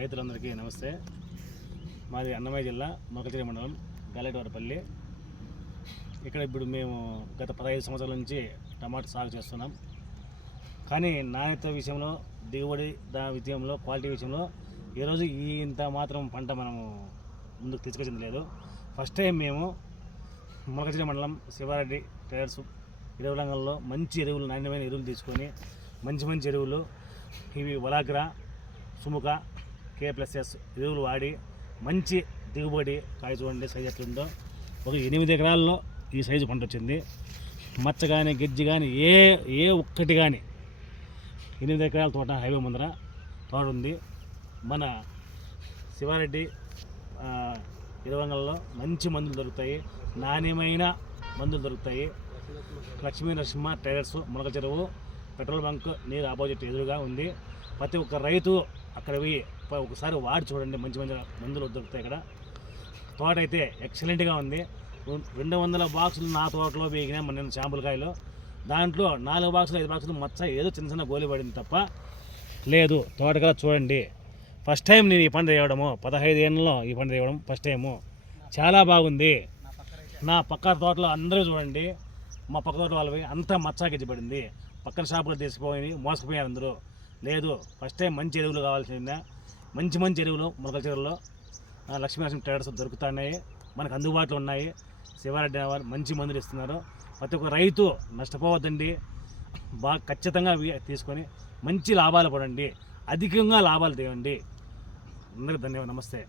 రైతులందరికీ నమస్తే. మాది అన్నమయ్య జిల్లా మొక్కచిరి మండలం గాలేటవారిపల్లి ఇక్కడ ఇప్పుడు మేము గత పదహైదు సంవత్సరాల నుంచి టమాటా సాగు చేస్తున్నాం. కానీ నాణ్యత విషయంలో దిగుబడి దా విషయంలో క్వాలిటీ విషయంలో ఈరోజు ఇంత మాత్రం పంట మనము ముందుకు తీసుకొచ్చింది లేదు. ఫస్ట్ టైం మేము మొలకచిరి మండలం శివారెడ్డి ట్రేడర్స్ ఎరువుల రంగంలో మంచి ఎరువులు నాణ్యమైన ఎరువులు తీసుకొని మంచి మంచి ఎరువులు ఇవి వలాగ్రా సుముఖ కే ప్లస్ ఎస్ ఎరువులు వాడి మంచి దిగుబడి కాయ చూడండి సైజు ఎట్లుందో. ఒక ఎనిమిది ఎకరాల్లో ఈ సైజు పంట వచ్చింది మచ్చ కానీ గిజ్జి కానీ ఏ ఏ ఒక్కటి కానీ ఎనిమిది ఎకరాల తోట హైవే ముందర తోట ఉంది మన శివారెడ్డి ఇరవంగల్లో మంచి మందులు దొరుకుతాయి. నాణ్యమైన మందులు దొరుకుతాయి. లక్ష్మీ నరసింహ టైలర్స్ మునగ చెరువు పెట్రోల్ బంక్ నీరు ఆపోజిట్ ఎదురుగా ఉంది. ప్రతి ఒక్క రైతు అక్కడ పోయి ఒకసారి వాడి చూడండి మంచి మంచి మందులు దొరుకుతాయి ఇక్కడ. తోట అయితే ఎక్సలెంట్గా ఉంది. రెండు వందల బాక్సులు నా తోటలో వేగినా మన నేను కాయలు. దాంట్లో నాలుగు బాక్సులు ఐదు బాక్సులు మచ్చ ఏదో చిన్న చిన్న గోలి పడింది తప్ప లేదు. తోటగా చూడండి. ఫస్ట్ టైం నేను ఈ పంట చేయడము పదహైదు ఏళ్ళలో ఈ పంట చేయడం ఫస్ట్ టైము చాలా బాగుంది. నా పక్క తోటలో అందరూ చూడండి. మా పక్క తోట వాళ్ళవి అంతా మచ్చా పడింది. పక్కన షాపులో తీసుకుపోయి మోసపోయారు అందరూ. లేదు. ఫస్ట్ టైం మంచి ఎరువులు కావాల్సిందే. మంచి మంచి ఎరువులు మొలకల చెరువులో లక్ష్మీనరసింహ ట్రేడర్స్ దొరుకుతున్నాయి. మనకు అందుబాటులో ఉన్నాయి. శివారెడ్డి వారు మంచి మందులు ఇస్తున్నారు. ప్రతి ఒక్క రైతు నష్టపోవద్దండి. బాగా ఖచ్చితంగా తీసుకొని మంచి లాభాలు పడండి అధికంగా లాభాలు తేవండి. అందరికీ ధన్యవాదాలు. నమస్తే.